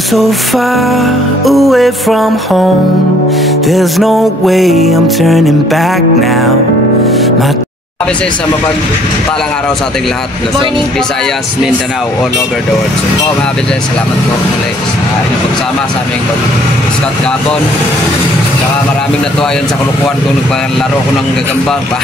I'm so far away from home. There's no way I'm turning back now. Beses sa mapagpalang araw sa ating lahat, Luzon, Visayas, Mindanao, all over the world. So po mga beses, salamat po muli sa inyong pagsama sa aming Scott Gabon. Saka maraming natuwa yun sa kulukuhan kung nagpalaro ko ng gagamba pa.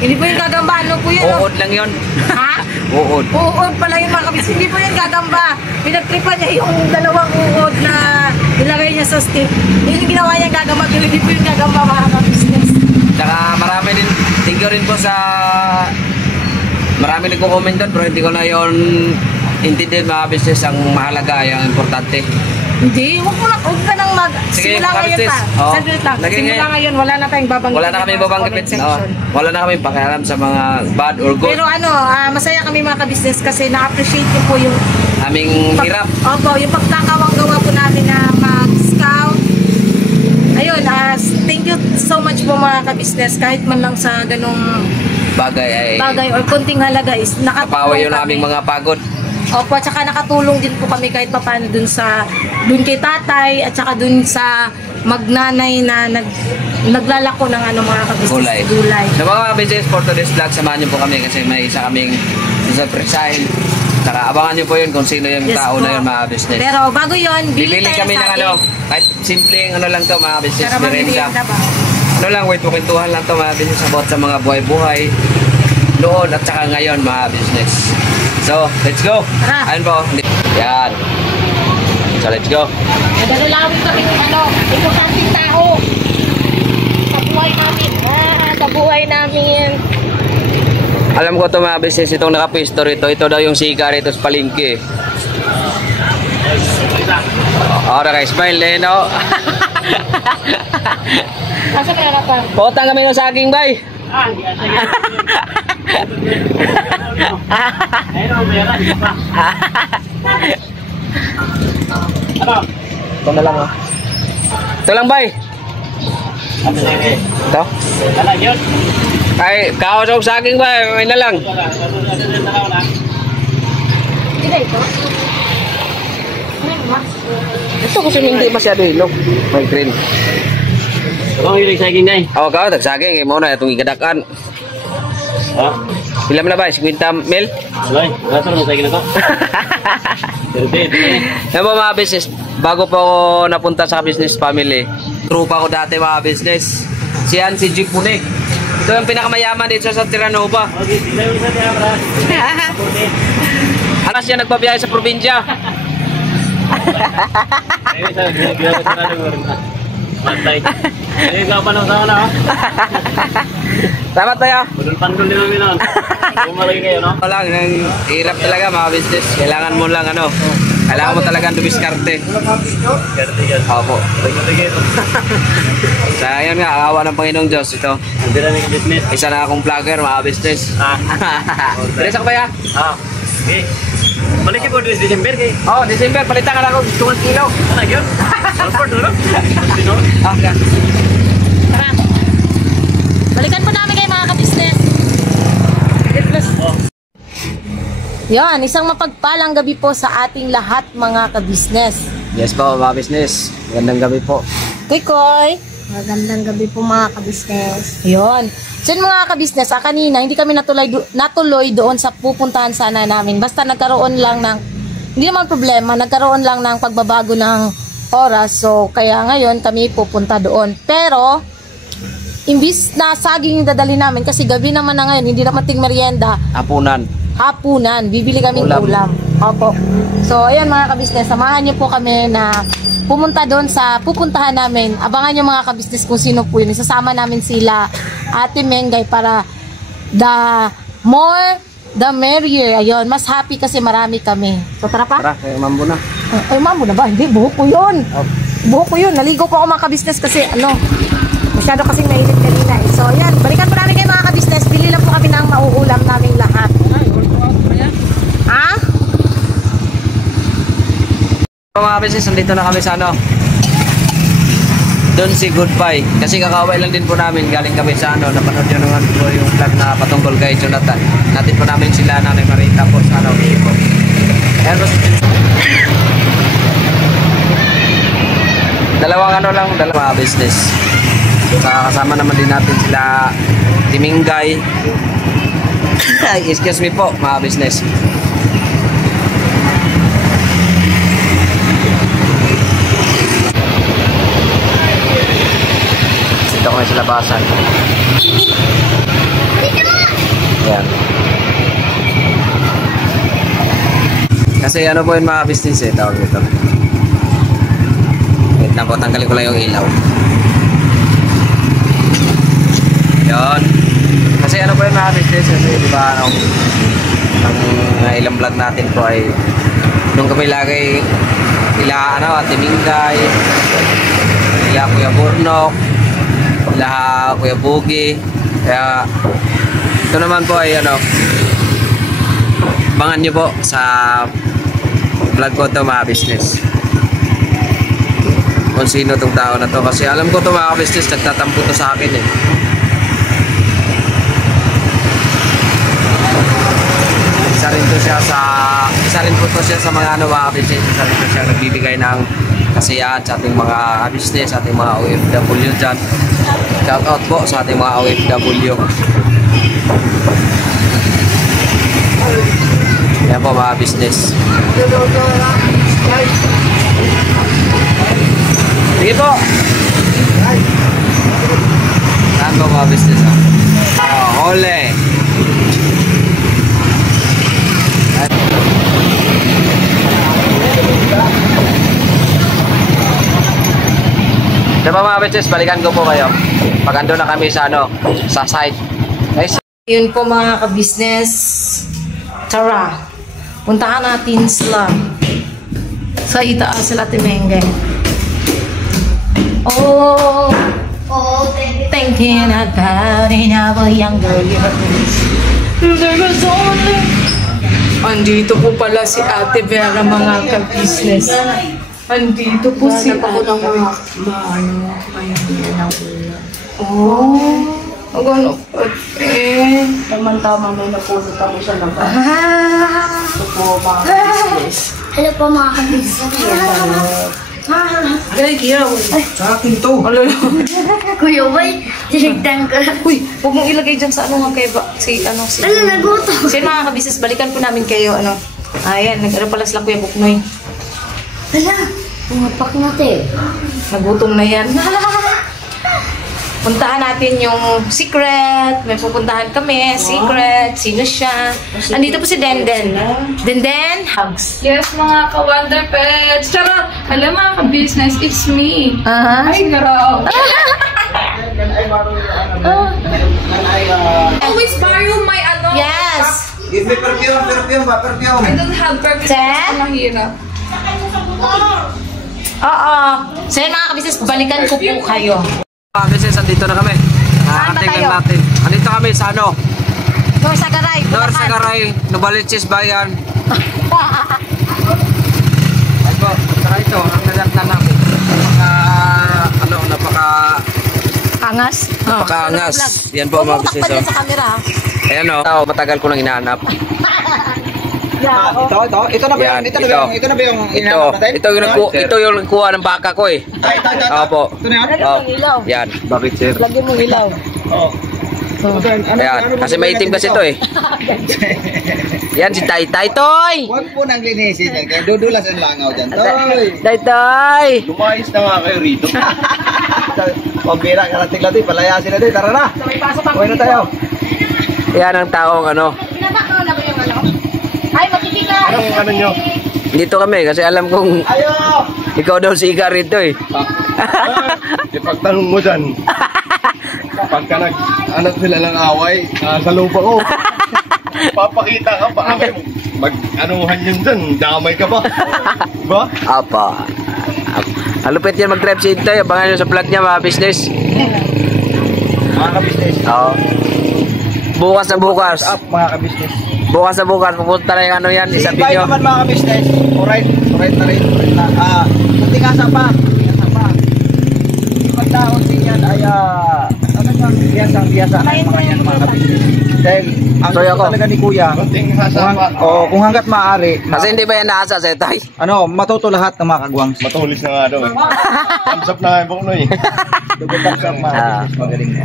Hindi po yung gagamba, ano po yun? Uod lang yun. Ha? Uod. Uod pala yung mga kabis. Hindi po yung gagamba. Pinagtripan niya yung dalawang uod na nilagay niya sa stick. Yung ginawa niya gagamba, pero hindi po yung gagamba mga kabisnes. Saka marami din, thank you rin po sa marami nagko-comment doon, pero hindi ko na yun intindihan mga business. Ang mahalaga, yung importante. Hindi, huwag ka nang simula ngayon pa. Sandali lang. Simula ngayon, wala na tayong babanggit. Wala na kami babanggit. Wala na kami pakialam sa mga bad or good. Pero ano, masaya kami mga ka-business kasi na-appreciate niyo po yung aming hirap. Opo, yung pagkakawang gawa po natin na mag-scout. Ayun, thank you so much po mga ka-business. Kahit man lang sa ganung bagay or konting halaga is nakatulong yun aming mga pagod. Opo, at saka nakatulong din po kami kahit papaano dun kay tatay at saka dun sa magnanay na naglalako ng mga kabisnes gulay. Sa mga business for today's vlog, samahan niyo po kami kasi may isa kaming surprisehin. Saka abangan niyo po yun kung sino yung tao na yun mga business. Pero bago yun, bibili kami ng kahit simpleng lang to mga business. Ano lang, wait, pukintuhan lang to mga business about sa mga buhay-buhay noon at saka ngayon mga business. So, let's go. Ayan po. Yan. So, let's go. Naglalawin kami ng importanteng tao sa buhay namin. Sa buhay namin. Alam ko ito mga business, itong nakapisto rito. Ito daw yung sika rito sa palengke. Okay, smile din, no? Nasa kaya na pa? Potang kami ng saging, bay. Ito na lang, oh. Ito lang, bay. Ito? Ay, kaos saging, bay. May na lang. Ito kasi hindi masyado ilog. May green. Kung hilig saging na eh. Oo, tagsaging. Muna itong igadakan. Ha? Ilan na ba? 50 mil? Alay, nato mo saging na to. Yan po mga business. Bago po ako napunta sa business family, trupa ko dati mga business. Siyan si Jeep Punik. Ito yung pinakamayaman dito sa Terranova. Alas siya nagbabiyahe sa probinsya. Mantay. Eh, kapan ang sana ha? Salamat tayo. Pandol din namin nun. Bumalagi kayo, no? Wala lang, hirap talaga mga business. Kailangan mo lang kailangan mo talagang dumiskarte. Karte yan. Opo. Sa ngayon nga, awa ng Panginoong Diyos ito. Hindi na may business. Isa na akong vlogger mga business. Tres ako ba ya? Okay. Balik po di December kay. Oh, December palitan ka na ako 2 kilo. Ano yun? Transport no? Sino? Okay. Tara. Balikan po namin kayo mga ka-business. Yan, isang mapagpalang gabi po sa ating lahat mga ka-business. Yes po mga business. Magandang gabi po. Koy. Magandang gabi po mga ka-business. Yun. So yun mga ka-business, kanina hindi kami natuloy doon sa pupuntahan sana namin. Basta nagkaroon lang ng, hindi naman problema, nagkaroon lang ng pagbabago ng oras. So kaya ngayon kami pupunta doon. Pero, imbis na saging yung dadali namin, kasi gabi naman na ngayon, hindi naman ting merienda. Hapunan. Bibili kaming ulam. Opo. So ayan mga ka-business, samahan niyo po kami na pumunta doon sa pupuntahan namin. Abangan nyo mga ka-business kung sino po yun. Isasama namin sila Ate Mengay para the more the merrier. Ayun, mas happy kasi marami kami. So tara pa. Tara, mambo na. Ay, mambo na ba? Hindi, buhok ko yun. Buhok ko yun. Naligo po ako mga ka-business kasi masyado kasing mainit kanina. So yan, balikan po namin kayo mga ka-business. Bili lang po kami ng mauulam naming lahat. Ha? Mga business, nandito na kami sa doon si Goodbye. Kasi kakaway lang din po namin. Galing kami sa napanood nyo naman po yung vlog na patungkol kay Jonathan. Natin po namin sila Nanay Marita po sa Ayan po. Dalawang business. Kasama naman din natin sila Timingay. Excuse me po, mga business. Dito kami sa labasan. Ayan. Kasi ano po yung mga business eh, tawag ito. Wait lang po, tanggalin ko lang yung ilaw. Yun. Kasi ano po yung mga business kasi diba ang ilang vlog natin po ay nung kami lagay ila Timingay, ila Kuya Burnok, ila Kuya Bugi. Kaya ito naman po ay abangan nyo po sa vlog ko ito mga business kung sino itong tao na to, kasi alam ko ito mga business nagtatampo to sa akin eh. Isa rin po to siya sa mga mga business. Isa rin po siya nagbibigay ng kasiyahan sa ating mga business, sa ating mga OFW dyan. Shout out po sa ating mga OFW. Yan po mga business. Sige po. Saan po mga business ha? Oh, hole. Diba mga business, balikan ko po kayo pag ando na kami sa sa site. Nice. Yun po mga ka-business. Tara, puntahan natin sila sa itaas sila Timengay. Oh, thinking about it, our younger years. There was only... Andito po pala si Ate Vera mga ka-business. Andito po si Ate. Oh, ano po eh. Tama may napulot ako sa labas. Ito po mga business. Hello po mga kabisnes. Ay, Kira. Sa akin to. Kuya Boy, sinigtan ko. Uy, huwag mong ilagay dyan sa ano nga kayo ba? Si. Nagutom. So yun mga kabisnes, balikan po namin kayo Ayan, nag-ano pala sila Kuya Buknoy. Hala, pumapak natin. Nagutom na yan. Puntahan natin yung secret. May pupuntahan kami. Secret. Sino siya? Andito po si Denden. Denden, hugs. Yes, mga ka-Wonder Pets! Charot! Alam mga ka-business, it's me! Ay, girl! Always borrow my Yes! Give me perfume ba? Perfume. I don't have purpose. Ten? Mahirap. Oo. So yun mga kabisnes, balikan ko po kayo. Mga business, andito na kami. Saan ba tayo? Natin. Andito kami sa Norsagaray. Norsagaray, Novaliches Bayan. Ay po, tara ito, ang naganda namin. Angas. Napaka-angas. Yan po mga business. Takpan yan sa camera. Ayan matagal ko nang hinahanap. Ito na ba yung inahanap natin? Ito yung kuha ng baka ko eh. Opo. Ito na yan? Lagyan mong ilaw. Yan. Bakit sir? Lagyan mong ilaw. Ayan, kasi may itim kasi ito eh. Yan si Taytay Toy. Huwag po nang linisin yan. Kaya dudulas ang langaw dyan. Toy! Taytay. Lumayos na nga kayo rito. Pambira ka natin natin. Palayasin natin. Tara na. Uwi na tayo. Yan ang taong Pinabakaw na ba yung Ay, makikita! Anong ano nyo? dito kami kasi alam kong Ayo! ikaw daw si Iga rito eh. Ipagtanong mo dyan. Pagka nag-anak sila ng away, sa lupa ko, papakita ka pa. Mag-anuhan yun dyan, damay ka ba? Diba? Apa. Alupit yan mag-drive si Intoy. Abangan nyo sa vlog niya mga business. Mga ka-business. Oo. Bukas na bukas. Up mga ka-business. Bukas na bukas. Pupunta na yung ano yan. Isang Si Bay video. naman mga ka-business. Alright na rin. Kunti nga sa pa. Kunti nga sa pa. Yung pagtaon din yan ay ano na biyasa na yung mga yan mga kabisnes. Dahil ang Sorry gusto ako. talaga ni Kuya, Kunting hasapa. kung hanggat maaari, Kasi hindi ba yan naasa sa tay? matuto lahat ng mga kagwangs. Matulis na nga daw eh. Thumbs up na nga yung Boknoy. Double thumbs up mga kabisnes, magaling mo.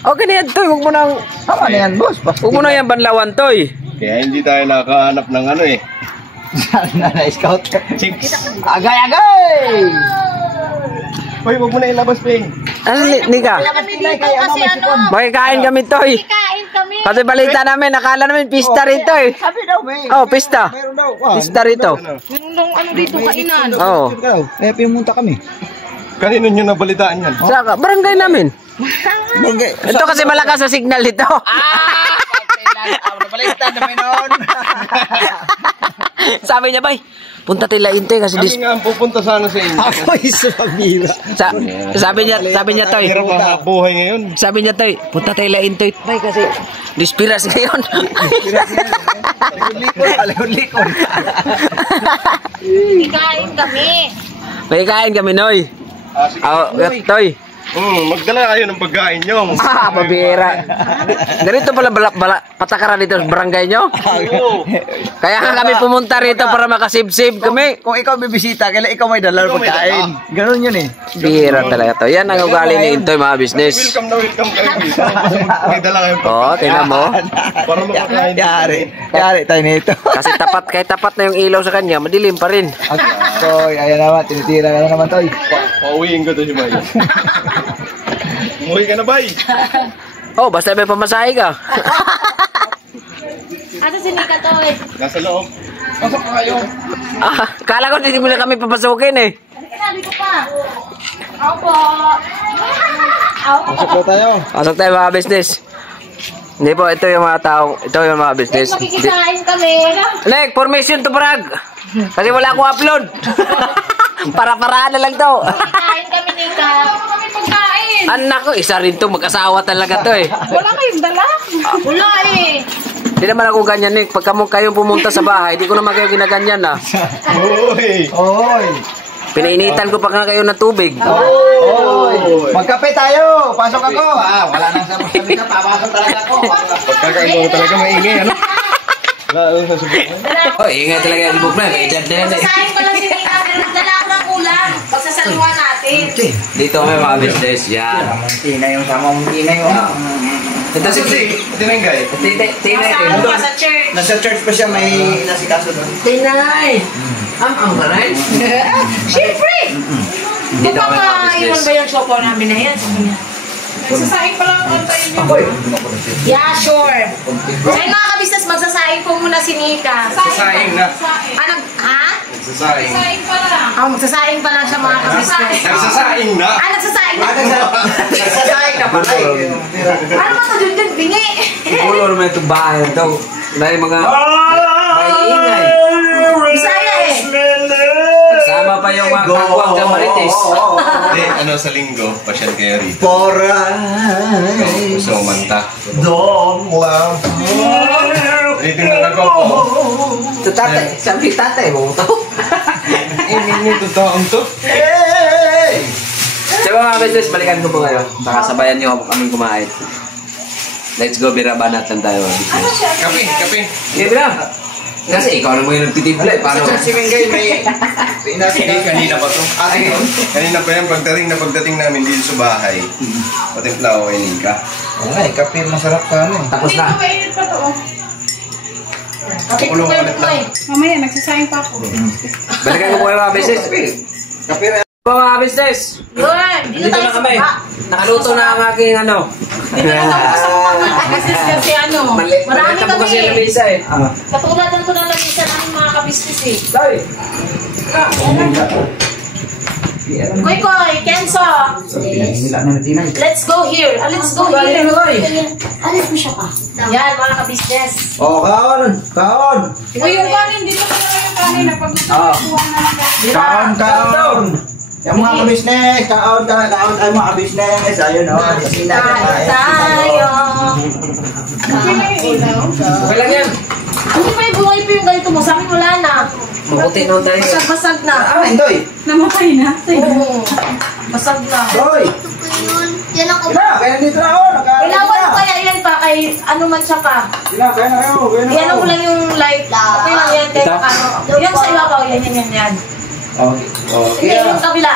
Okay na yan, Toy. Huwag mo nang... Tama na yan, boss. Huwag mo na yan banlawan, Toy. Kaya hindi tayo nakahanap ng ano eh. Sana na-scout. Chicks. Agay! Hoy, huwag mo na ilabas, Ping. Ano, Nika? Kami dito kasi Makikain kami, Toy. kain kami. Kasi balita namin, nakala namin pista rito eh. Sabi daw, may. Oh, pista. Meron daw. Pista rito. Ano dito kainan? Oo. Kaya pimunta kami. Kanino nyo nabalitaan yan? Saka, barangay namin. Ito kasi malakas sa signal ito. Nabalitan namin noon. Sabi niya, bay, punta tila inte kasi Kami nga ang pupunta sana sa inyo. Ako'y sumabira. sabi niya, Toy. Hirap ang buhay ngayon. Sabi niya, Toy, punta tila inte, bay, kasi dispiras ngayon. Likod-likod. Kain kami. May kain kami, Noy. Toy. Magdala kayo ng pagkain nyo. Pabira. Ganito pala patakaran dito sa barangay nyo. Kaya nga kami pumunta rito para makasib-sib kami. Kung ikaw bibisita, kailan ikaw may dala ng pagkain. Ganun yun eh. Bira talaga to. Yan ang ugali ni Intoy, mga business. Welcome na welcome kayo. May dala kayong Oo, tingnan mo. para makakain. Yari tayo nito. Kasi kahit tapat na yung ilaw sa kanya, madilim pa rin. Toy, ayan naman, tinitira ka na naman, Toy. Pauwiin ko to si Bay. Umuwi ka na, Bay. Oh, basta may pamasahe ka. Asa si Nika to eh? Nasa loob. Pasok na kayo. Kala ko hindi mo na kami papasukin eh. Sabi ko pa. Opo. Pasok na tayo. Pasok tayo mga business. Hindi po, ito yung mga tao, ito yung mga business. Makikisain kami. Nek, formation to brag. Kasi wala akong upload. Para-paraan na lang to. Kain kami, Nika. Kami pagkain. Anak ko, isa rin to, mag-asawa talaga to eh. Wala kayong dala? Wala eh. Hindi naman ako ganyan, Nick. Pagka kayong pumunta sa bahay, di ko naman kayo ginaganyan na. Uy. Oy. Pinainitan ko pa nga kayo ng tubig. Oy. Magkape tayo. Pasok ako. Wala nang sabi ka. Papasok talaga ako. Pagkakain ko talaga maingay, ano? Lalo sa subok. Oh, ingay talaga yung book na. May edad na yan eh. Kain ko lang si Nika. Dala ako ng ulam. Pagsasaluhan natin. Dito may mga business. Yan. Tinay yung sama mong tinay yung. Ito si Tinengay. Tinay. Kasama ka sa church. Nasa church pa siya may nasikaso doon. Tinay. Ang maray. Siyempre. Dito kami mga Iwan ba business. yung choco namin na yan? Nagsasaing pa lang ang antayin niyo. Yeah, sure. Ay mga kabisnes, magsasaing po muna si Nika. Sasaing na. Ha? Sasaing. Saing pa lang. Magsasaing pa lang siya mga kabisnes. Nagsasaing na. Nagsasaing na. Nagsasaing ka pala eh. Ano ba ito dun bingi? Siguro naman itong bahay ito. Dahil mga maiingay. Bisaya eh. Sama pa yung mga kagwang sa Marites. Hindi, sa linggo, pasyal kayo rito. Poray. So, manta. Dong lang. Dito na ako po. Ito tatay. Sabi tatay mo ito. Hindi totoong to. Hey! Sa mga business, balikan ko po kayo. Baka sabayan niyo ako kaming kumain. Let's go, birabanat lang tayo. Kape. Okay, bira. Kasi ikaw naman yung nagtitibla eh. Paano? Sa si Mingay may Kanina pa to. Kanina pa yan, pagdating namin dito sa bahay. Patimpla ako kay Nika. Ay, kape masarap ka ano eh. Tapos na. Mainit pa to. Kapit ko kayo kumain. Mamaya, nagsasaing pa ako. Balikan ko po kayo mga business. Kape rin. Mga business. Yun. Dito na kami. Nakaluto na ang aking ano. Kabisnes kasi ano. Marami Malita po kasi yung kami. lamisa eh. Katulad ng ito ng lamisa namin mga kabisnes eh. Dai. Koy, Kenzo. Let's go here. Let's go here. Alis mo siya pa. Yan mga kabisnes. Oh, kaon. Uy, yung kanin, dito pa lang yung kanin. Napag-kuha na lang. Kaon. Yung mga kabisnes, kaon tayo mga kabisnes. Ayun o, sila Tayo. Okay lang yan. Hindi pa yung buhay pa yung ganito mo. Sa amin wala na. Mabuti naman tayo. Basag-basag na. Indoy. Namatay na. Oo. Basag na. Doy. Yan ang Kaya dito na ako. Ilawan mo kaya yan pa, kay ano man siya pa. Kaya na kayo. Yan mo lang yung light. Okay lang yan, kahit ano. Yan sa ibabaw, yan. Okay. Hindi, yung kabila.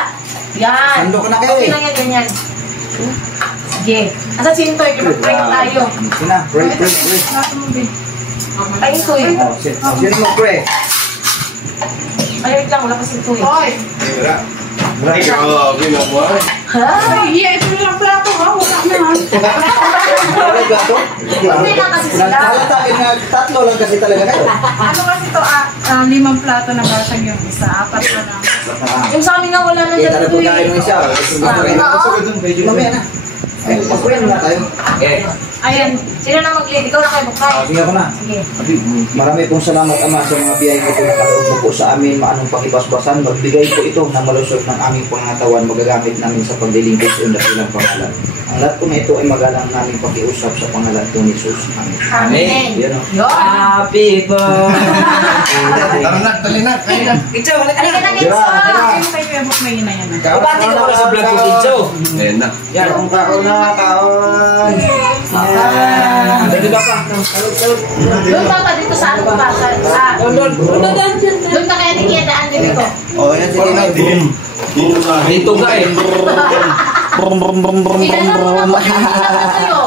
Yan. Sando ko na kayo. Okay lang yan, ganyan. Sige. Asa si Intoy, mag-break tayo. Sina, break. Ay, Intoy. Sino mo, pre? Ay, wait lang, wala pa si Intoy. Grabe na mo. Ay, ito lang plato ha. Wala na. Hindi lang kasi sila. Tatlo lang kasi talaga kayo. Ano kasi ito, 5 plato na basag yung isa. 4 na lang. Yung sa amin nga wala nang Kita na po Intoy. tayo ng isa. Mamaya na. Ay, pakuya na tayo. Ayan. Sino na mag-lead? Ikaw na kayo bukay. Sige ako na. Sige. Marami pong salamat, Ama, sa mga biyaya ito na kaloob mo po sa amin, maanong pakibasbasan. Magbigay po ito ng malusot ng aming pangatawan, magagamit namin sa paglilingkod sa ilang pangalan. Ang lahat po na ito ay magalang namin pakiusap sa pangalan po ni Jesus. Amen. Amen. Yan o. Yun. Happy birthday. Talinat. Kitso, balik Halika na, Kinso. Yung kay Bebok may ina yan. Bati ka pala sa vlog ko, Kitso. Ayan na. Yan ang kaon na, kaon. Pwede ba pa? Doon ka pa dito sa ano pa? Doon ka kaya tikidaan dito. O, yan sige na. Dito ka eh. Kailan mo na po kayo?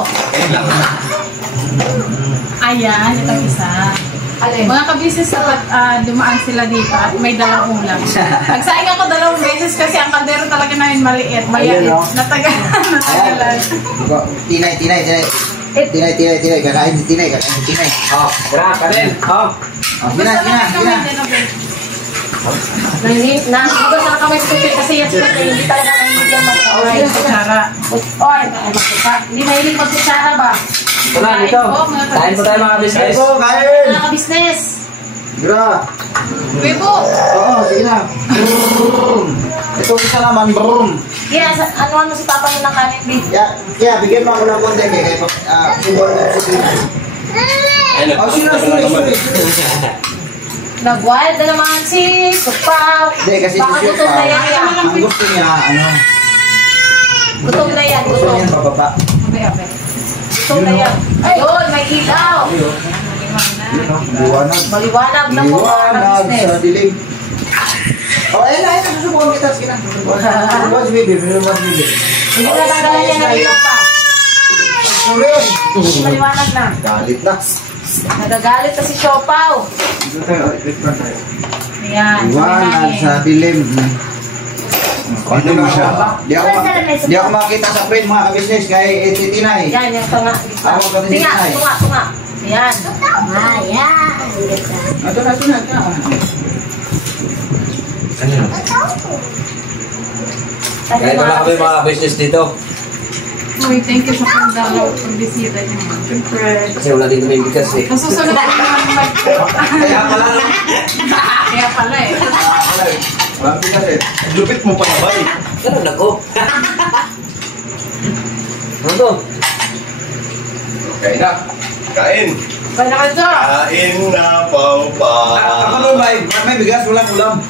Ayan, itong isa. Alin? Mga kabisnes dapat dumaan sila dito at may dalang ulam. Nagsaing ako 2 beses kasi ang kaldero talaga namin maliit. Mayait. Ayun, no? Natagalan. Tinay. Kakain si Tinay. Oh, grab ka din. Oh. Nahigugas na kami sa pipil kasi yan sila hindi talaga nahihigyan mag-alright. Kutsara. Oy, hindi mahilig mag-kutsara ba? Ito na, dito. Kain po tayo mga business. Kain! Mga ka-business. Gra! Bebo! Oo, sige na. Ito isa naman, brum. Kaya, anuan mo si Papa mo ng kanin, B? Kaya, bigyan mo ako ng konti kaya subor mo sa sila. Oh, sila. Nag-wild na naman si Supaw. Hindi, kasi Baka si gutom na yan. ang gusto niya, Gutom na yan, gusto gutom. niya pababa. Abe. Gutom na yan. Ayun, may ilaw. Liwanag. Maliwanag na po mga Liwanag ka-business. sa dilim. Oh, ayun, susubukan kita. Sige na. Luwas, baby. Hindi na tagalan niya na ilaw pa. Maliwanag na. Galit na. Nagagalit na si Siopaw. Ayan. Liwanag sa dilim. Ano na siya? Di ako makita sa print mga ka-business kay Tinay. Yan, yan. Tunga. Ako ka din Tinga, Tinay. tunga. Ayan. Ayan. Ito na. Kaya wala kami mga business dito. Uy, thank you sa pagdalaw at pagbisita niyo. Siyempre. Kasi wala din kami bigas eh. Nasusunod ko naman Kaya pala. Kaya pala eh. Walang bigas eh. Lupit mo pa na ba eh? Ganun ako. Ano to? Kain na. Kain. Kaya naman ito. Kain na, papa. Ako doon may bigas, walang ulam.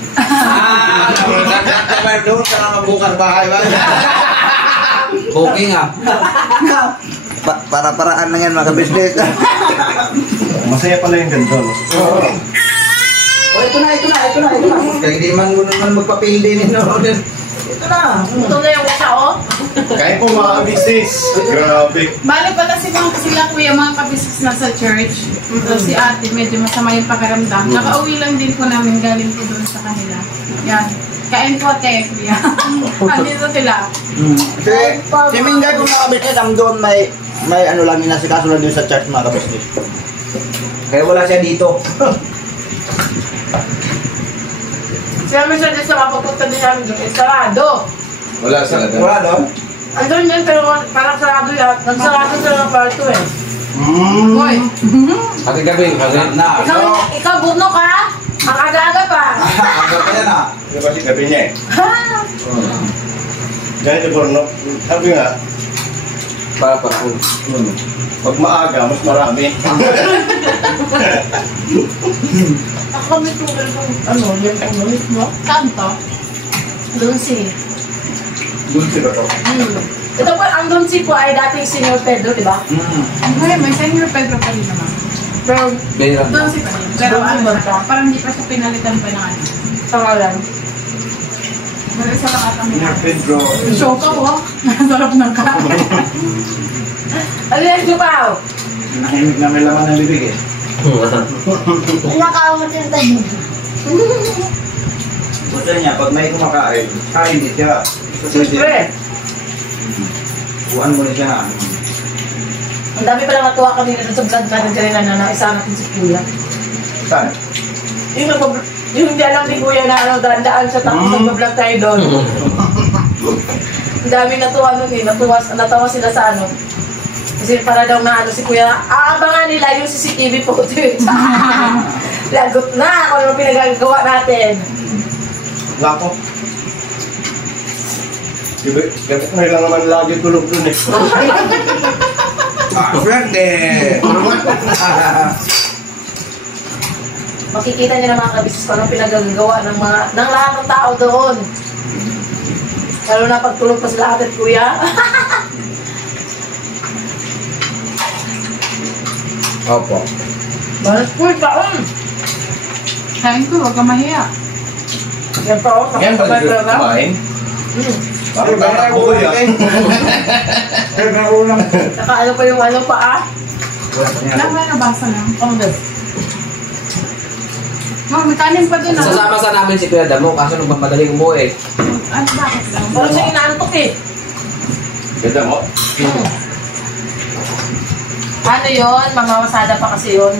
Naman doon sa mga bukas bahay ba? Cooking ah. Para-paraan lang yan mga ka-business. Masaya pala yung ganito. No? Oh, ito na. Kaya hindi man magpapil din. Ito na. Gutom na yung usa, oh. Kain po mga business. Grabe. Bali pala sila kuya mga kabisnes na sa church. So si ate medyo masama yung pakiramdam. Nakauwi lang din po namin galing po doon sa kanila. Yan. Kain po ate. Kuya. Andito sila. Si Mingay po mga ka-business, ang doon may ano lang inasikaso lang doon sa church mga ka-business. Kaya wala siya dito. Sinabi siya din sa mapapunta din namin doon. Sarado. Wala sa lahat. Wala doon? Andun yan, pero parang sarado yan. Nagsarado sila ng parto eh. Boy. Pati gabi. Na. Ikaw buno ka? Ang aga-aga pa. Ang ganda yan ah. Di ba si gabi niya eh? Ganito Borno. Sabi nga, Para. pag maaga, mas marami. Ako kami tulad ng ano, yung pumulit mo. Kanto. Doon si. Dulce ba to? Ito po, ang Donsi po ay dating Senior Pedro, di ba? May Senyor Pedro pa rin naman. Pero, Doon si pa rin. Pero ano ba ito? Parang hindi pa siya pinalitan pa ng ano. tangalan. Pero isa lang atang Senior Pedro. show ka po. Sarap ng kain. Ano yan, Jupaw? Nahimik na may laman ng bibig eh. Nakakamat yung tayo. Gusto niya, pag may kumakain, kain din siya. Siyempre. Buwan mo na siya. Ang dami palang natuwa kanina dun sa vlog natin kanina na isa natin si Kuya. Saan? Yung hindi alam ni Kuya na ano, daan siya tapos nag-vlog tayo doon. Ang dami natuwa nun eh, natawa sila sa ano. Kasi para daw na ano si Kuya, aabangan nila yung CCTV footage. Lagot na kung ano pinagagawa natin. Lako. Dapat na lang naman lagi tulog dun eh. Swerte! Makikita niyo na mga kabisnes kung anong pinagagawa ng lahat ng tao doon. Lalo na pagtulog pa sila atin, Kuya. Opo. Balas po, taon. Kain ko, huwag ka mahiya. Yan pa, oh. Yan ba yung kumain? Bakit ba ako yan? Kaya na ulam. Saka ano pa yung ano pa, ah? Lang may nabasa lang. Ang gas. May kanin pa doon ah. Sasama sa namin si Kuya Damo kaso nung madaling umuwi. Ano bakit daw? Parang siya inaantok eh. Ganda mo? Ano yun? Mamamasada pa kasi yun.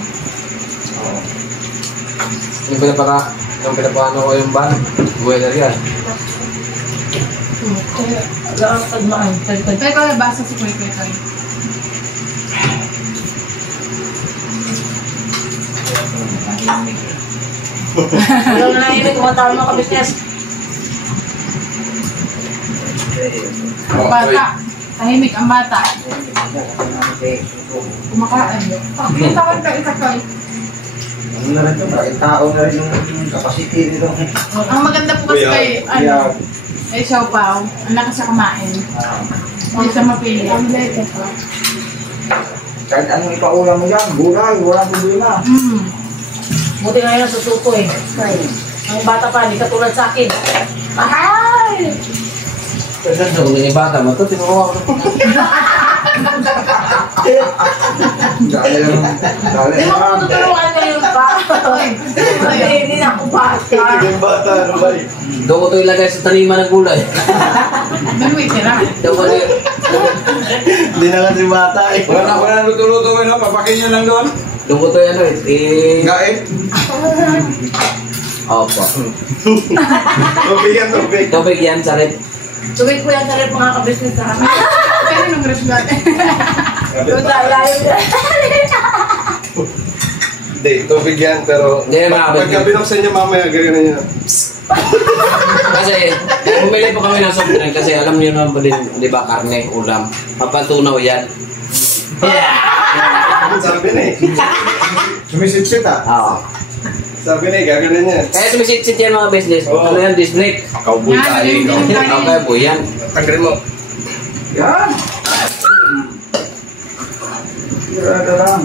Yung pinapano ko yung van, buwener yan. Wala kang tagmaan. Pero ko nabasa si Kuya Kuya. Wala na nahinig, kumatawa mga kabisnes. Bata. Tahimik ang bata. Kumakain. Tawag ka isa ko. Ano na rin ito? Maraming tao na rin yung capacity nito. Ang maganda po kasi kay, ano, ay siopaw. Ang lakas siya kumain. Hindi siya mapili. Kahit anong ipaulam mo yan, gulay, walang problema. Buti nga yun, susuko eh. Ang bata pa, hindi katulad sa akin. Mahal! Pero kung yung bata mo, ito tinukuha ko. Dali lang. Dali Di mo lang. ko tutulungan ngayon pa. Hindi na ako bata. Yung bata, ano ba eh? Doon ko ito ilagay sa taniman ng gulay. Doon mo itira. Doon ko ito. Hindi na kasi bata eh. Wala na luto-luto mo, no? Papakin nyo lang doon. Doon ko ito ano eh. Gain. Opo. Tubig yan, tubig. Tubig yan, sarit. Tubig ko yan sa rin mga kabisnes sa akin. Pero nung ref natin. Doon sa ilalim niya. Hindi, tubig yan, pero Hindi, makakabit pagka binuksan niyo mamaya, gano'n niyo. Kasi, bumili po kami ng soft drink kasi alam niyo naman po din, di ba, karne, ulam. Papatunaw yan. Sabi na eh. Sumisit-sit ah. Oo. Sabi na eh, gagawin niya. Kaya sumisit-sit yan mga business. Oo. Ano yan, disc brake? Cowboy Yan, tayo. ganun din tayo. Okay po yan. Tanggalin mo. Yan. Irada lang.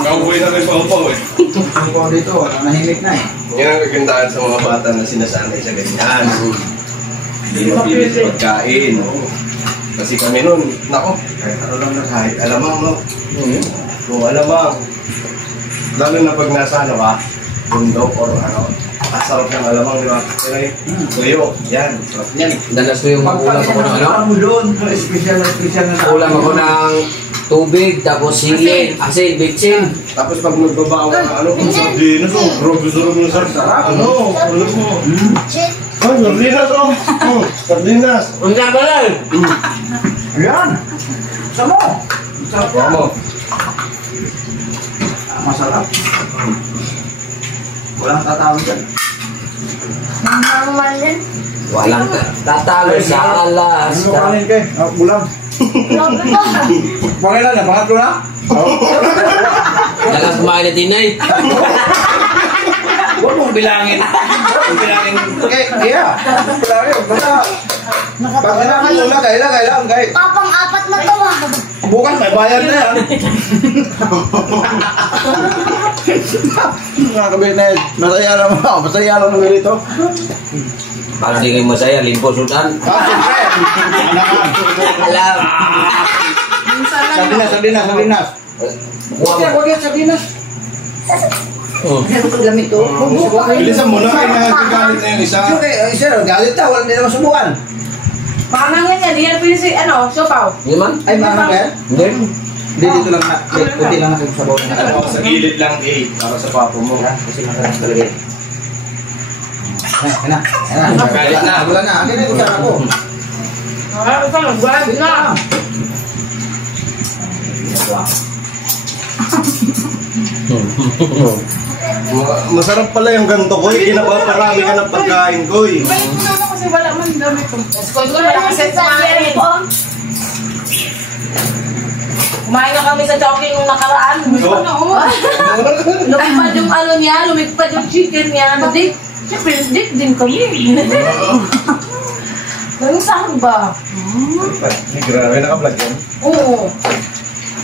Cowboy na rin pang-paw eh. Ang ko dito, nanahimik na eh. Yan ang kagandahan sa mga bata na sinasanay sa ganyan. Hindi mapili sa pagkain. Kasi kami nun, nako, kahit ano lang na kahit alamang, no? Kung alamang, lalo na pag nasa ano ka, bundok or ano, asarap ng alamang, di ba? Tuyo, yan, sarap yan. Danas ko yung ulam ako ng ano? mo doon, special na Ulam ako ng tubig, tapos sili, asin, bitsin. Tapos pag nagbabawa ng ano, kung sardinas, oh, sarap ng sarap. Ano, ulam mo. Oh, sardinas, oh. Sardinas. Ang gaba lang! Ayan. Sama mo. Masarap yan. Ano? Masarap. Walang tatawag dyan. Walang tatalo sa alas. Ano kanin kayo? Ulam. Pangilan na, pangatlo na? Dalas kumain na tinay. Huwag mo bilangin. Bilangin. Okay, iya. Bilangin. Basta, pag kailangan mo lagay lang, guys. Papang apat na to ah. Bukan, may bayad na yan. Mga kabinet, masaya lang naman dito. Para di kayo masaya, limpo sultan. Siyempre. Alam. Sardinas. Huwag yan, sardinas. Lamit to. Bilisan mo na kayo nagagalit na yung isa. Isa, galit na, wala nila masubukan. Manang yan, di yan pwede si, siopaw. Hindi man? Ay, manang ba yan? Hindi. Hindi, dito lang na. Kunti lang natin sabaw na. Ano, sa gilid lang para sa papo mo. Kasi makarang talaga yan. Ayan na. Galit na. Wala na. Akin na yung sarap ko. Ito lang, buwan na. Masarap pala yung ganito ko. Kinapaparami ka ng pagkain ko. Balik mo naman kasi wala man dami ko. Kung wala kasi kumain. Kumain na kami sa jogging nung nakaraan. Lumipad yung ano niya, lumipad yung chicken niya. Dik, siyempre, dik din kami. Ganun saan ba? Grabe, naka-vlog yan. Oo.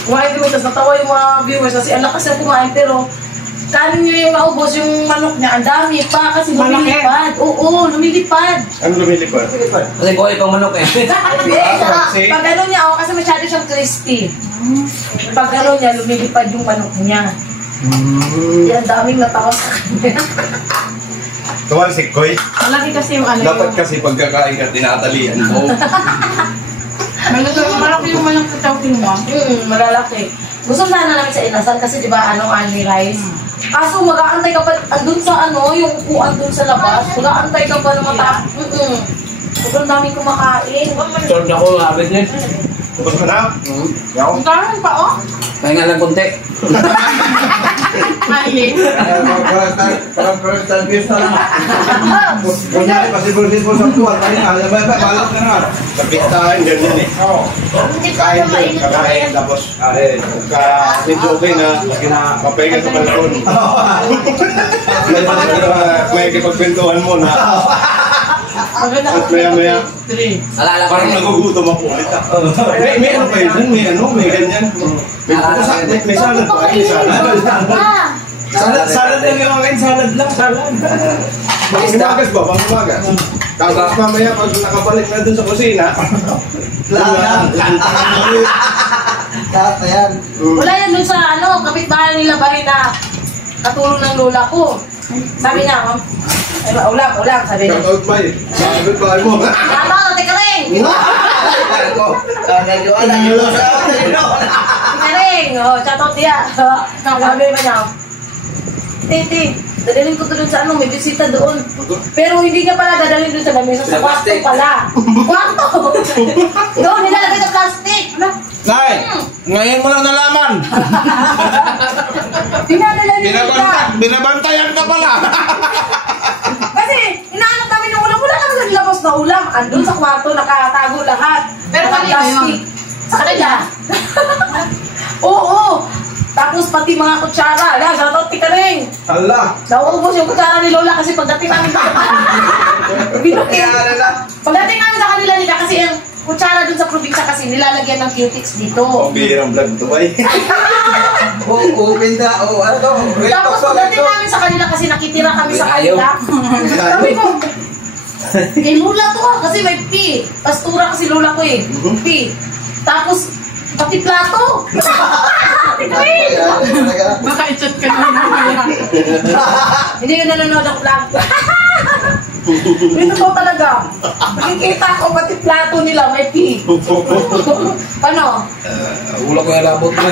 Kumain kami, tapos natawa yung mga viewers kasi ang lakas na kumain, pero kanin nyo yung naubos yung manok niya, ang dami pa kasi lumilipad. Oo, lumilipad. Ano lumilipad? Kasi buhay pang manok eh. Pag ano niya, kasi masyado siyang crispy. Pag ano niya, lumilipad yung manok niya. Yan, daming natawa sa kanya. Tuwan si Koy. Malaki kasi yung ano Dapat kasi pagkakain ka, tinatalian mo. malaki yung manok sa choking mo. Malalaki. Gusto sana namin sa inasal kasi di ba only rice. Kaso mag-aantay ka pa, andun sa yung upuan dun sa labas, mag-aantay ka pa na sobrang daming kumakain. Short ako nga, business. Tapos ka na? Ang karan pa oh. Pahinga lang konti. Alin. Parang first time views na lang. Kunyari, pasibulitin mo sa tuwan. Balak ka na. Pagkitaan, ganyan eh. Kakain, tapos medyo okay na, mapahinga sa balkon. May kipagpintuhan mo na. At maya, Alala ko parang rin. nagugutom ako ulit. May ano pa yun? May ganyan. May salad pa. May salad. Salad lang yung akin. Salad lang. Pang-umagas ba? Pang-umagas. Tapos mamaya pag nakabalik na dun sa kusina, Lahat na yan. Wala yan dun sa kapitbahay nila bahay na katulong ng lola ko. Sabi niya, ulam, sabi niya. shoutout ba eh? Shoutout ba mo? Tato, teka rin! Teka rin! Chatot niya. Sabi ba niya, Titi, dadalhin ko to dun sa may bisita doon. Pero hindi ka pala dadalhin dun sa lamesa, sa kwarto pala. Kwarto! Doon, nilalagay sa plastic. Nay, ngayon mo lang nalaman. Dinadala nila. Binabantayan ka pala. Kasi, inaanap namin yung ulam. Wala naman nilabas na ulam. Andun sa kwarto, nakatago lahat. Pero kanina yun? Sa kanila. Oo. Tapos pati mga kutsara. Shoutout ka rin. Hala. Nauubos yung kutsara ni Lola kasi pagdating namin sa binukin. Pagdating namin sa kanila nila kasi yung kutsara dun sa probinsya kasi nilalagyan ng cutics dito. Birang vlog to ba eh? Pinda. Ano to? Tapos pagdating namin sa kanila kasi nakitira kami sa kanila. Sabi ko, kay Lola to kasi may P. Pastura kasi Lola ko eh. P. Tapos, pati plato. Baka i-chat ka na mamaya. Hindi yun nanonood ang vlog. Ito po talaga. Nakikita ko pati plato nila may P. Paano? Ulo ko yung labot mo.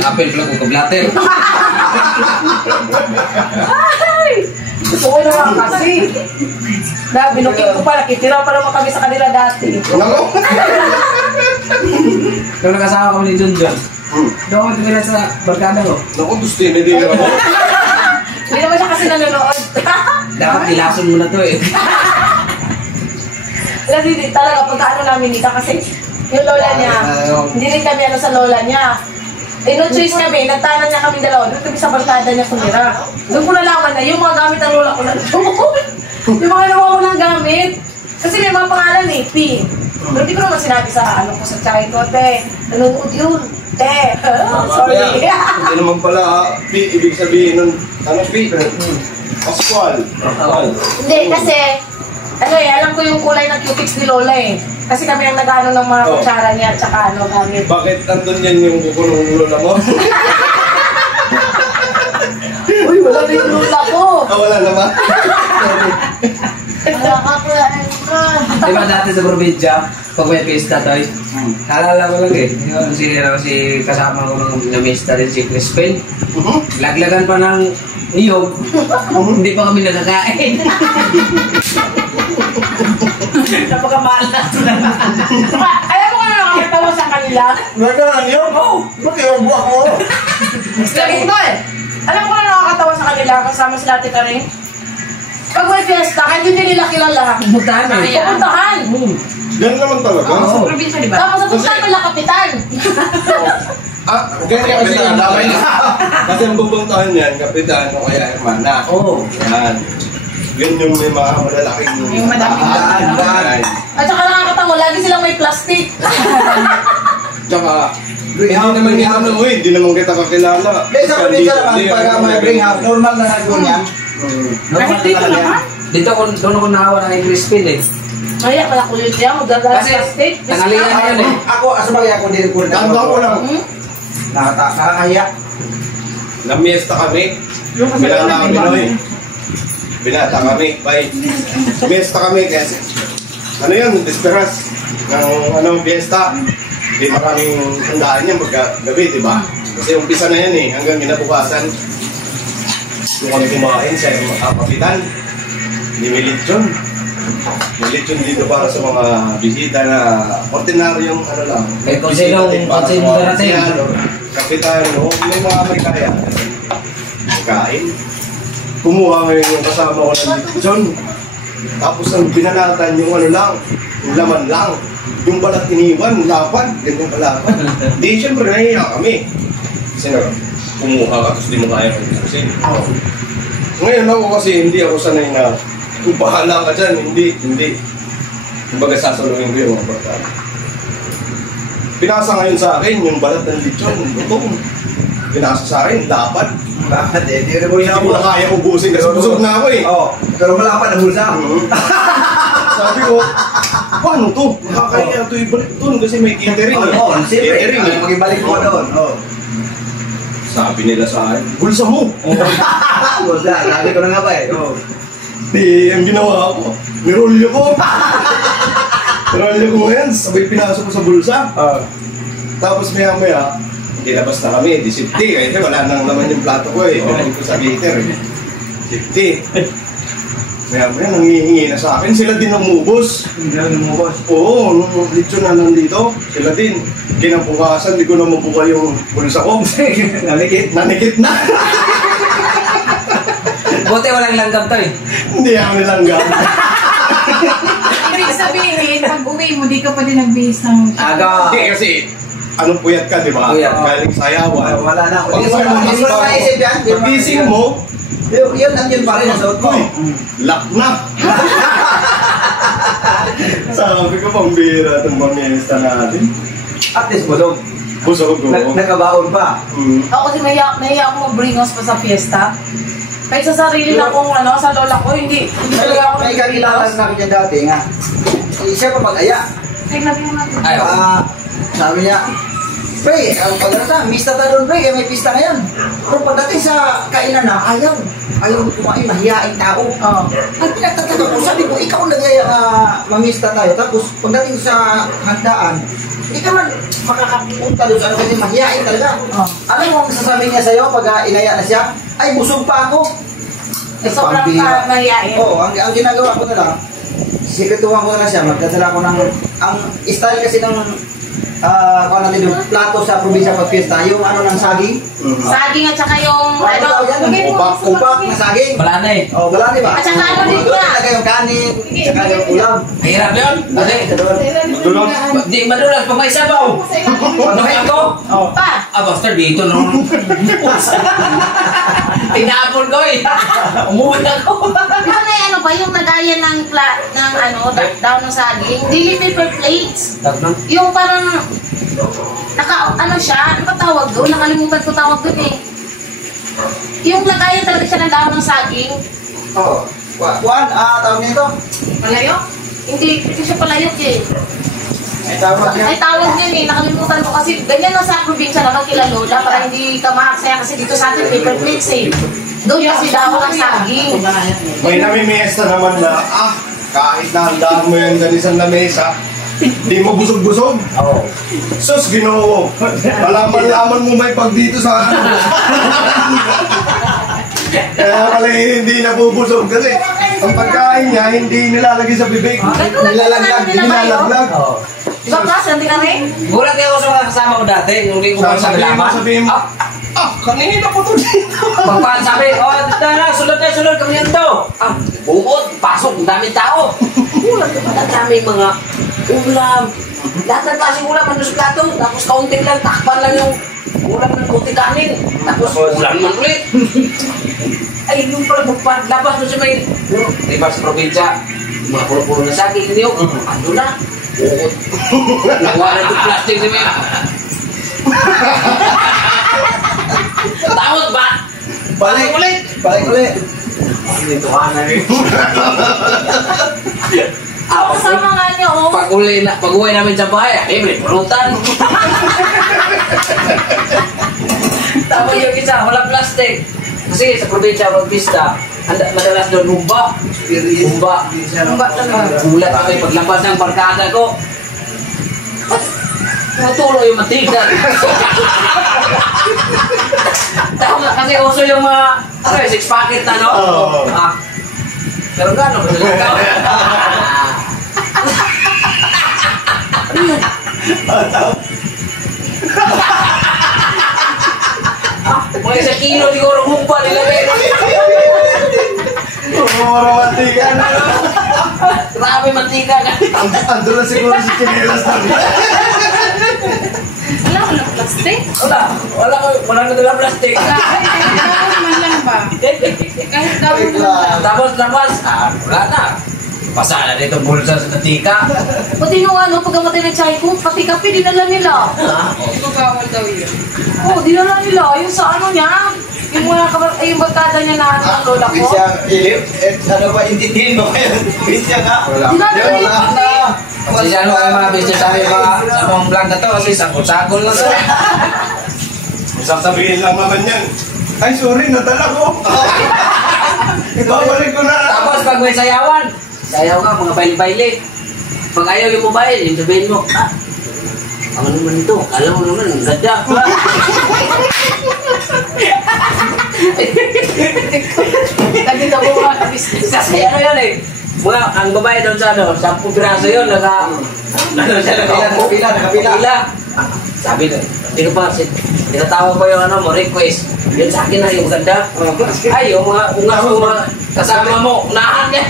Apel pala ko kablater. Ay! Gusto ko naman kasi. Binukin ko pa, nakitira pa naman kami sa kanila dati. Nung nakasama kami ni Junjun, doon ko tumira sa barkada ko. Naku, gusto yun, hindi naman. Hindi naman siya kasi nanonood. Dapat ilason mo na to eh. Kasi talaga, pagkaano namin nita kasi yung lola niya, hindi rin kami sa lola niya. Eh, no choice kami, nagtanan niya kami dalawa. Doon kami sa barkada niya tumira. Doon ko nalaman na yung mga gamit ng lola ko nandun. Yung mga nawawalang gamit. Kasi may mga pangalan eh, P. Pero di ko naman sinabi sa ano ko sa tsakay ko, te, nanonood yun, te. Sorry. Hindi naman pala, P, ibig sabihin nun, ano P? Pascual. Hindi, kasi, ano eh, alam ko yung kulay ng cutics ni Lola eh. Kasi kami ang nag-ano ng mga kutsara niya at saka ano gamit. Bakit nandun yan yung kuko ng lola mo? Uy, wala na yung Lola ko. Wala naman. Di ba dati sa probinsya, pag may pista tayo, halala ko lang eh. Si kasama ko ng namista rin si Crispin. Laglagan pa ng niyog, hindi pa kami nakakain. Napakamalas na. Alam mo kung ano nakakatawa sa kanila? Nagkaroon yun? Oo. Bakit yung buwak mo? Laging ko eh. Alam mo kung ano nakakatawa sa kanila kasama sila Tita Ring? Pag may fiesta, kahit hindi nila kilala. Pupuntahan eh. Pupuntahan. Yan naman talaga. Sa probinsya, di ba? Tapos sa pupuntahan nila kapitan. Ganyan kasi ang damay na. Kasi ang pupuntahan yan, kapitan o kaya hermana. Oo. Yan. Yun yung may mga malalaking Yung madaming daan. At saka nakakatawa, lagi silang may plastic. Tsaka, hindi naman kita ano eh, hindi naman kita kakilala. Hindi, sa probinsya naman, pag may bring house, normal na nagawin yan. Kahit dito naman. Dito doon ako naawa ng Crispin eh. Kaya pala kulit niya, magdadala Kasi plastic. tangalian na yun eh. Ako, asabagay ako din ko. Ganda ko lang. Nakakaya. Namiesta kami. Binata kami Noy. Binata kami. Bye. Miesta kami kasi ano yun, desperas ng anong fiesta. Hindi maraming tandaan yan paggabi, di ba? Kasi umpisa na yan eh, hanggang kinabukasan. Yung kami kumain sa kapitan, ni Melityon. Melityon dito para sa mga bisita na ordinaryong ano lang. May konselong darating. Kapitan, may mga may kaya. Kain. Kumuha ngayon yung kasama ko ng lechon. Tapos ang binanatan yung ano lang, yung laman lang. Yung balat iniwan, lapad, ganyan kalapan. Di, syempre nahiya kami. Kasi kumuha ka, tapos di mo kaya mag-iusin. Ngayon ako kasi hindi ako sanay na kung bahala ka dyan, hindi. Kumbaga sasaluhin ko yung mga bata. Pinasa ngayon sa akin yung balat ng lechon, butong. Pinasa sa akin, lapad. Bakit eh? Hindi Hindi ko na kaya ubusin kasi busog na ako eh. Oo. Pero malapad ang bulsa. Sabi ko, paano to? Nakakaya ito ibalik doon kasi may catering eh. Oo, siyempre. Catering eh. Mag-ibalik mo doon. Sabi nila sa akin, bulsa mo! Bulsa, sabi ko na nga ba eh. Di, ang ginawa ko, nirolyo ko. Nirolyo ko ngayon, sabay pinasok ko sa bulsa. Tapos maya-maya, dinabas na kami, di safety. Kasi wala nang laman yung plato ko eh. Dinahin ko sa gator eh. Safety. Maya-maya, nangihingi na sa akin. Sila din umubos. Oo, nung lechon na nandito, sila din. Kinabukasan, di ko na mabuka yung bulsa ko. Nanikit na. Buti walang langgam to eh. Hindi ako nilanggam. Ibig sabihin, pag uwi mo, di ka pa din nagbihis ng... Aga. Hindi kasi, anong puyat ka, di ba? Puyat. Galing sa yawan. Wala na. Pag Hindi mo maisip yan. pagising mo, Yun, nandiyan pa rin ang suot mo. lock na. Sabi ko, pambira itong pamiesta natin. At least bulog. Busog ko. Nakabaon pa. Ako kasi nahiya ako mag-bringos pa sa fiesta. Kahit sa sarili na kong ano, sa lola ko, hindi talaga ako May kakilala na ako dyan dati nga. Siya pa mag-aya. Ayaw. Sabi niya, pre, ang pagkata, mista ta doon pre, may pista ngayon. Pero pagdating sa kainan na, ayaw kumain, mahihain tao. Ang pinagtataka ko, sabi ko, ikaw nagaya mamista tayo. Tapos pagdating sa handaan, hindi ka man makakapunta doon sa ano kasi mahihain talaga. Alam mo ang sasabihin niya sa'yo pag inaya na siya? Ay, busog pa ako. sobrang mahihain. Oo, ang ginagawa ko na lang, sikretuhan ko na lang siya, magdadala ko ng, ang style kasi ng kung natin yung plato sa probinsya pag fiesta, yung ano ng saging. Saging at saka yung Upak na saging. Wala na eh. Oh, wala di ba? At saka ano din Doon na? talaga yung kanin, tsaka yung ulam. Mahirap yun. Kasi, Madulas. di madulas pag may sabaw. Ano ako? Pa! Basta dito no. Tinapon ko eh. Umuwi ako. Di ba na ano ba yung nagaya ng daw ng saging? Dili paper plates. Yung parang, ano siya? Ano ba tawag doon? Nakalimutan ko tawag doon eh. Yung lagayan talaga siya ng daw ng saging. Oo. Juan, tawag nito? Palayok? Hindi siya palayok eh. Ay, tawag Ay, tawag yun eh. Nakalimutan ko kasi ganyan lang sa probinsya naman kila Lola para hindi ka maaksaya kasi dito sa atin paper plates eh. Doon kasi daw ng saging. May namimiesta naman na, kahit nahandaan mo yung ganisang lamesa, di mo busog-busog. Oo. Sus, Ginoo. Malaman-laman mo may pag dito sa ano. Kaya pala hindi nabubusog kasi ang pagkain niya hindi nilalagay sa bibig. Nilalaglag. Oo. Di ba class, hindi ka rin? Gulat kayo sa mga kasama ko dati, yung hindi ko pa sa Sabihin mo. Kanina po to dito. Pagpaan sabi, dito na, sulod kami yan to. Bukod, pasok, ang daming tao. Gulat ka pa, ang daming mga ulam. Lahat ng klaseng ulam, ano sa plato. Tapos kaunting lang, takpan lang yung ulam ng kunti kanin. Tapos ulam man ulit. Ay, yung pala labas mo sa may, di ba sa probinsya, mga puro-puro na saging, hindi yun. Ano na? Bukod. Nawalan ng plastic si Maya. Tawag ba? Balik ulit. Dito ka na rin. Kasama nga niya oh. Pag-uwi namin sa bahay, may pulutan. Tapos yung isa, walang plastic. Kasi sa probinsya, pista, madalas doon humba. Humba talaga. Gulat ako yung paglabas ng barkada ko. Tutulo yung matigas. Tapos kasi uso yung mga, 6 packet na, no? Pero gano'n, mga 1 kilo siguro humpa nilagay. Mura mantika na. Grabe mantika ka. Ando na siguro si Chinelas na. Walang plastic? Wala na dalang plastic. Kahit dahon man lang ba? Kahit dahon man lang. Tapos wala na. Pasala dito bulsa sa mantika. Pati nung pagkamatay ng chay ko, pati kape, dinala nila. Hindi ko bawal daw yun. Oo, dinala nila. Yung sa niya, yung yung barkada niya na ng lola ko. Bisya, Ilip, ano ba, intindihin mo kayo? Bisya nga. Dinala nila kape. Kasi ano kayo mga business sa mga vlog na to kasi sakot-sakol lang to. Sasabihin lang naman yan. Ay, sorry, nadala ko. Ibabalik ko na. Tapos pag may sayawan, sayaw ka, mga baili-baili. Pag ayaw yung mobile, yung sabihin mo, ano naman ito? Alam mo naman, ang ganda. Nagkita mo mga kabisnes. Kasi ano yan eh, ang babae doon sa 10 piraso yun, nakapila. Sabi na, hindi ko pa, tinatawag ko yung request. Yun sa akin na yung maganda. Ay, yung mga kasama mo, unahan niya.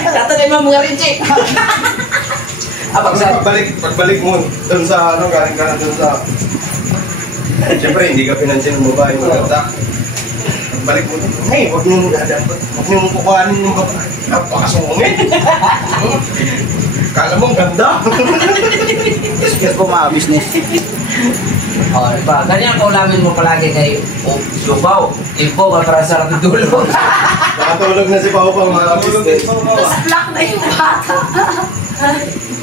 Tatanay mo mga rinchi. Pagbalik mo doon sa galing ka na doon sa... Siyempre, hindi ka pinansin ng babae mo ganda. Pagbalik mo doon, huwag niyong kukuhanin yung babae. Napakasungungin. Kala mo, ganda. Yes po mga business. Diba? Ganyan ko ulamin mo palagi kay Subaw. Info ka para sa dulo. Nakatulog na si Pao Pao mga business. Tapos black na yung bata.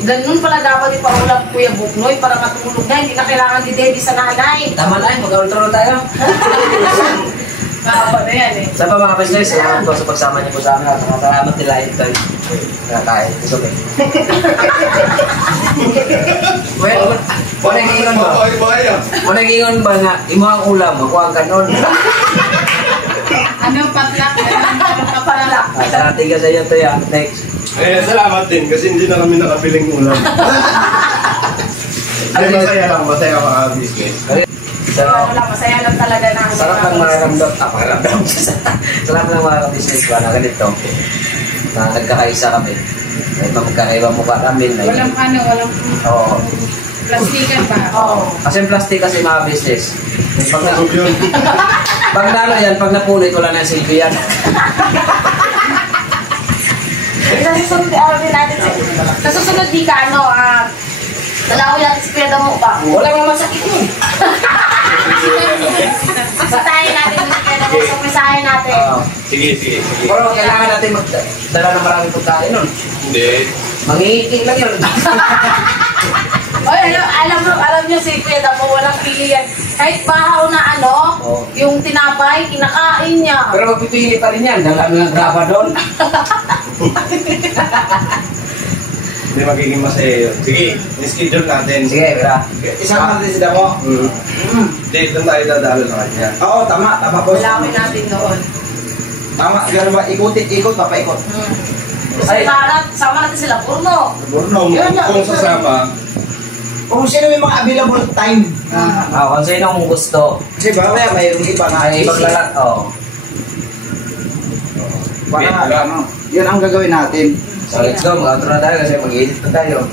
Ganun pala dapat ipaulap Kuya Buknoy para matulog na. Hindi na kailangan di Daddy sa nanay. Tama na eh, mag-ultra tayo. Kahaba na yan eh. Sa pa mga business, salamat po sa pagsama niyo po sa amin at salamat nila ito. Kakain. It's okay. Well, unang ingon ba? Unang ingon ba nga, imong ulam, makuha ka nun. Ano patlak? Kapalak. Sarati ka sa iyo, Toya. Next. Salamat din kasi hindi na kami nakapiling ulam. Masaya mga business. Ano lang, masaya lang talaga na. Sarap lang makaramdam. Sarap lang mga business ba na ganito. na nagkakaisa kami. May magkakaiba mukha kami. Walang walang Oo. plastikan pa. Oo. Kasi yung plastic kasi mga business. Pag na ano yan, pag napunit, wala na silbi yan. Sa susunod, din natin sa susunod di ka, dalawin natin si Kuya Damo ba? Wala nga masakit nun. Satayin natin si Kuya Damo sa pisahin natin. Sige. Pero kailangan natin magdala ng maraming pagkain nun. Hindi. Mangingiting lang yun. Oy, alam niyo si Kuya Damo, walang pilihan. Kahit bahaw na yung tinapay, kinakain niya. Pero magpipili pa rin yan. Dala ng graba doon. Hindi magiging masaya yun. Sige, schedule natin. Sige, bira. Isama natin si Damo. Date doon tayo dadalo sa kanya. Oo, tama boss. Dalawin natin doon. Tama, gano'n ba? Ikot, papaikot. Sama natin sila, Purno. Kung sasama, Kung sino may mga available time. Kung sino mong gusto. Kasi ba, mayroong iba na Ay, ibang lalat. Yun ang gagawin natin. So, let's go. Mag-outro na tayo kasi mag-edit pa tayo.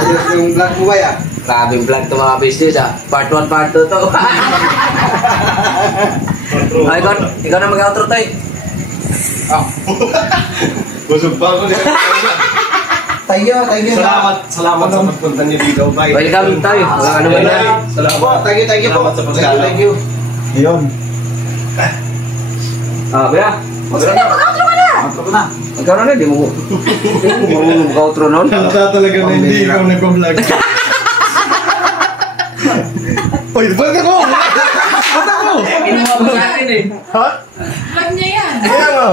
Ayos yung vlog mo ba yan? Grabing vlog to mga business Part 1, part 2 to. Ikaw na mag-outro tayo. busog pa ako nila. Tayo. Salamat sa pagpunta niyo dito. Bye. Welcome tayo. Wala ka naman yan. Salamat. Thank you po. Salamat sa pagkala. Thank you. Ayun. Bea. Sige, mag-outro ka na! Outro ko na. Magkaroon na, di mo mag-outro nun. Kanta talaga na hindi ikaw nag-vlog. Uy, ba't ako? Ginawa mo sa akin eh. Ha? Vlog niya yan. Ayan o.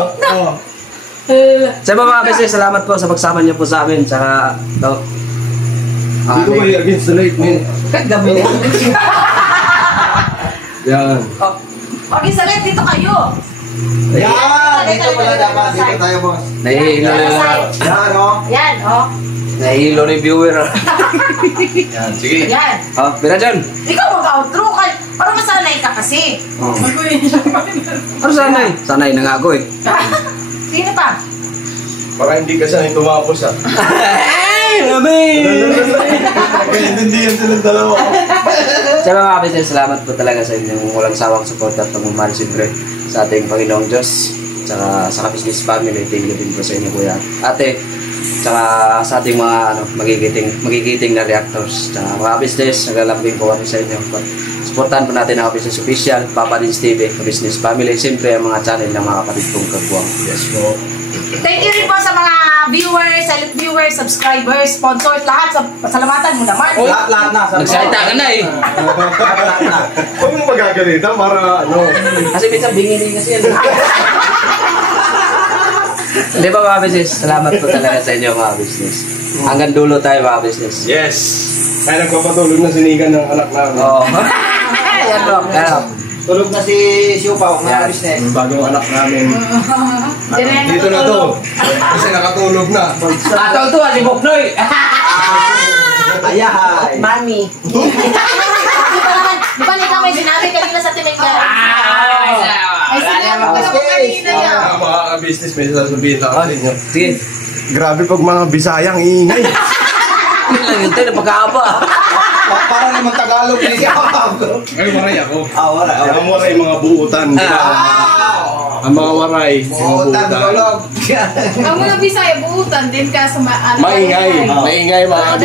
Sa mga business, salamat po sa pagsama niyo po sa amin. Tsaka, ito. Dito kayo against the light, man. Kagabi na. Yan. Mag-isalit, dito kayo. Yan! Dito pala dapat. Dito tayo, boss. Nahihilo na Yan, o. Yan, Nahihilo ni viewer. Yan, sige. Yan. Pira dyan. Ikaw mag-outro ka. Para masanay ka kasi. Ano sanay? Sanay na nga ako eh. Sino pa? Para hindi ka sanay tumapos ah. Ay, labi! Nagkaintindihan silang dalawa. Sa mga business, salamat po talaga sa inyong walang sawang support at pagmamahal siyempre sa ating Panginoong Diyos. Tsaka sa business family, thank you din po sa inyo kuya. Ate, tsaka sa ating mga magigiting na reactors. Tsaka mga business, naglalambing po kami sa inyo. Supportan po natin ang business official, Papa Dins TV, business family, siyempre ang mga channel ng mga kapatid kong kagwang. Yes po. Thank you rin po sa mga viewers, silent viewers, subscribers, sponsors, lahat. Pasalamatan mo naman. Lahat na. Nagsalita ka na eh. Lahat na. Huwag mo magagalita para ano. Kasi minsan bingili kasi yan. Hindi ba mga business? Salamat po talaga sa inyo mga business. Hanggang dulo tayo mga business. Yes. Kaya nagpapatulog na sinigan ng anak namin. Oo. Yan po. Tulog na si Siupaw, mga business. Yung bagong anak namin. Dito na to. Kasi nakatulog na. Atol to, si Boknoy. Ayahay. Mami. Di ba ikaw may sinabi kanina sa tinig na? Ay, sinabi ko na kanina yan. Mga business may sasabihin ako sa inyo. Sige. Grabe pag mga Bisayang iingay. Yun lang yun tayo, napagkaapa. Parang naman Tagalog ni Siupaw. Ay, waray ako. Wala. Ang waray mga buutan. Ang mga waray, mga Buutan, buutan. tulog. Ang mga Bisaya, buutan din ka sa Maingay. Maingay mga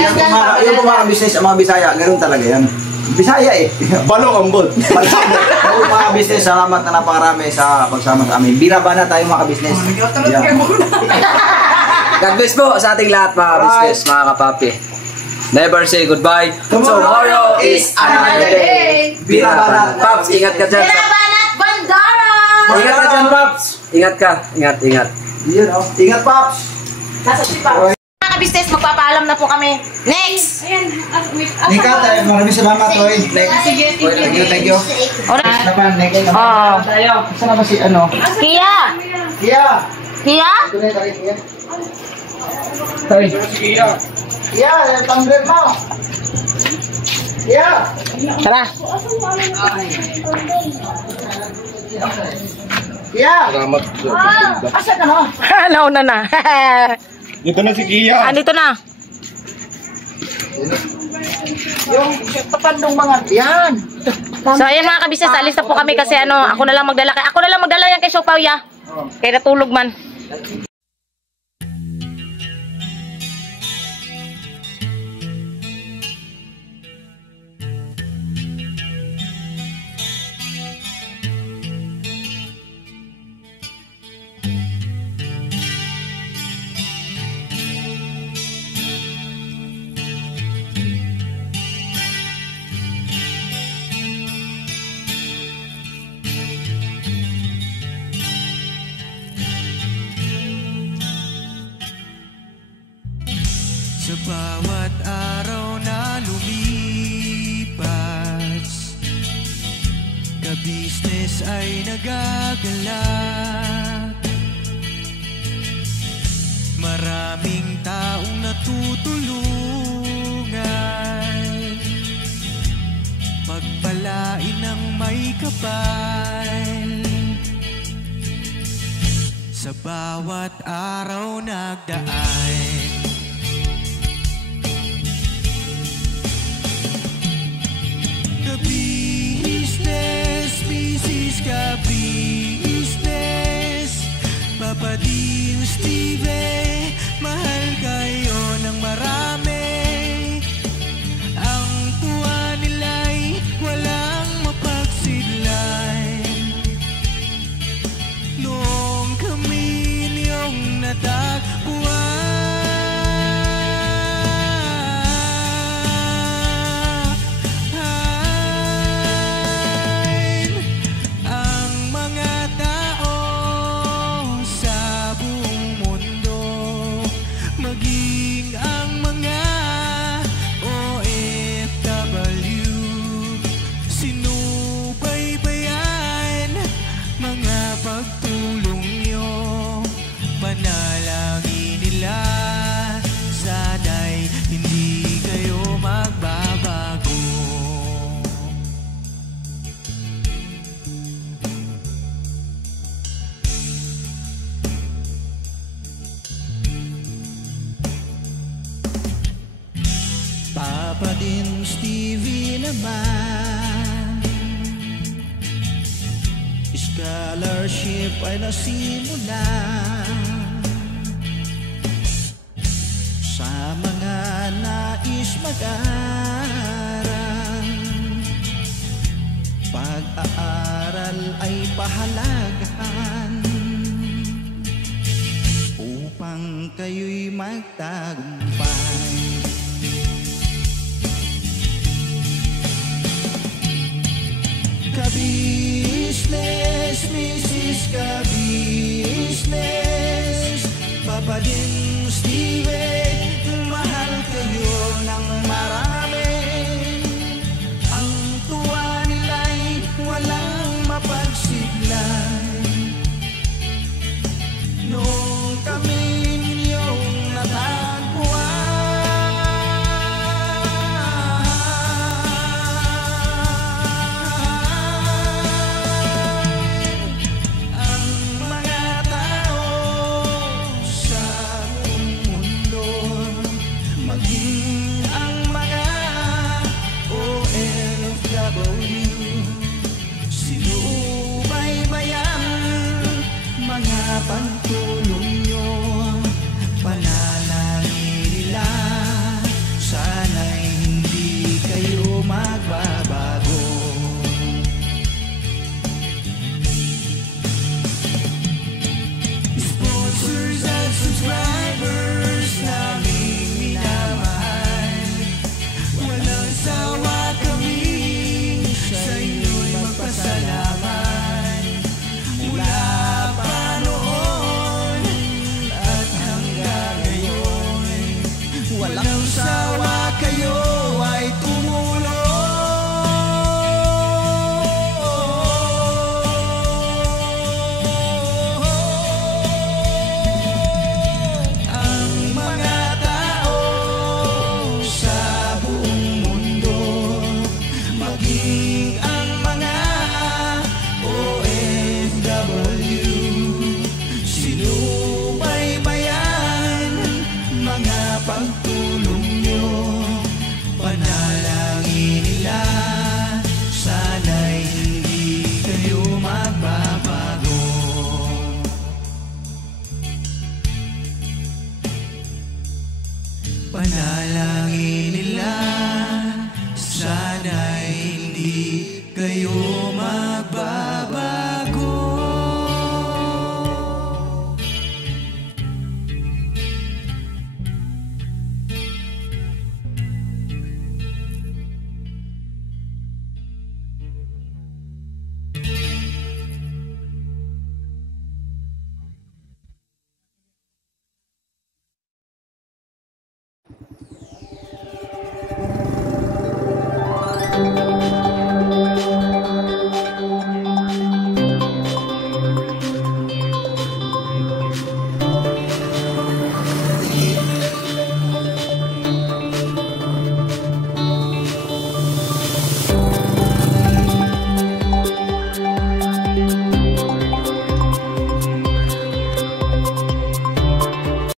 Yung mga business, mga Bisaya, ganoon talaga yan. Bisaya eh. balong ambot. Yung mga business, salamat na napakarami sa pagsama sa amin. Binaba na tayo mga business. Yeah. God bless po sa ating lahat mga business, mga kapapi. Never say goodbye. Tomorrow is another day. Binabanat. Paps, ingat ka dyan. Binabanat Bandara! Ingat ka dyan, Paps. Ingat ka. Ingat. Yun, oh. Ingat, Pops. Nasa sipa. Mga business, magpapaalam na po kami. Next! Ayan, wait. Nika, maraming salamat, Roy. Sige, Thank you. Alright. Naman, next. Oo. Saan na ba si ano? Kia! Kia! Kia? Tuloy tayo, Kia. Kia, tumbler mo. Kia! Tara. Yeah. Salamat. Asa ka no? Nauna na. Dito na si Kia. Andito na. Yung papandong mga yan. So ayan mga kabisnes, alis na po kami kasi ako na lang magdala. Ako na lang magdala yan kay Siopaw ya. Kaya natulog man. Sa bawat araw na lumipas, ka-business ay nagagalak. Maraming taong natutulungan, pagpalain ng may kapal. Sa bawat araw nagdaan, ka-business, business ka-business, Papa Dean, Steve, mahal kayo ng marami. Ang tuwa nila'y walang mapagsidlay. Noong kami niyong natagpuan, Papa Dean, Stevie naman, scholarship ay nasimula sa mga nais mag-aral. Pag-aaral ay pahalagahan upang kayo'y magtagumpay. Ka-business, Mrs. Ka-business, Papa Dean, Steve, mahal kayo ng marami. Ang tuwa nila'y walang mapagsiglay. Noong kami ninyong natagpuan, sinubaybayan mga pagtuloy.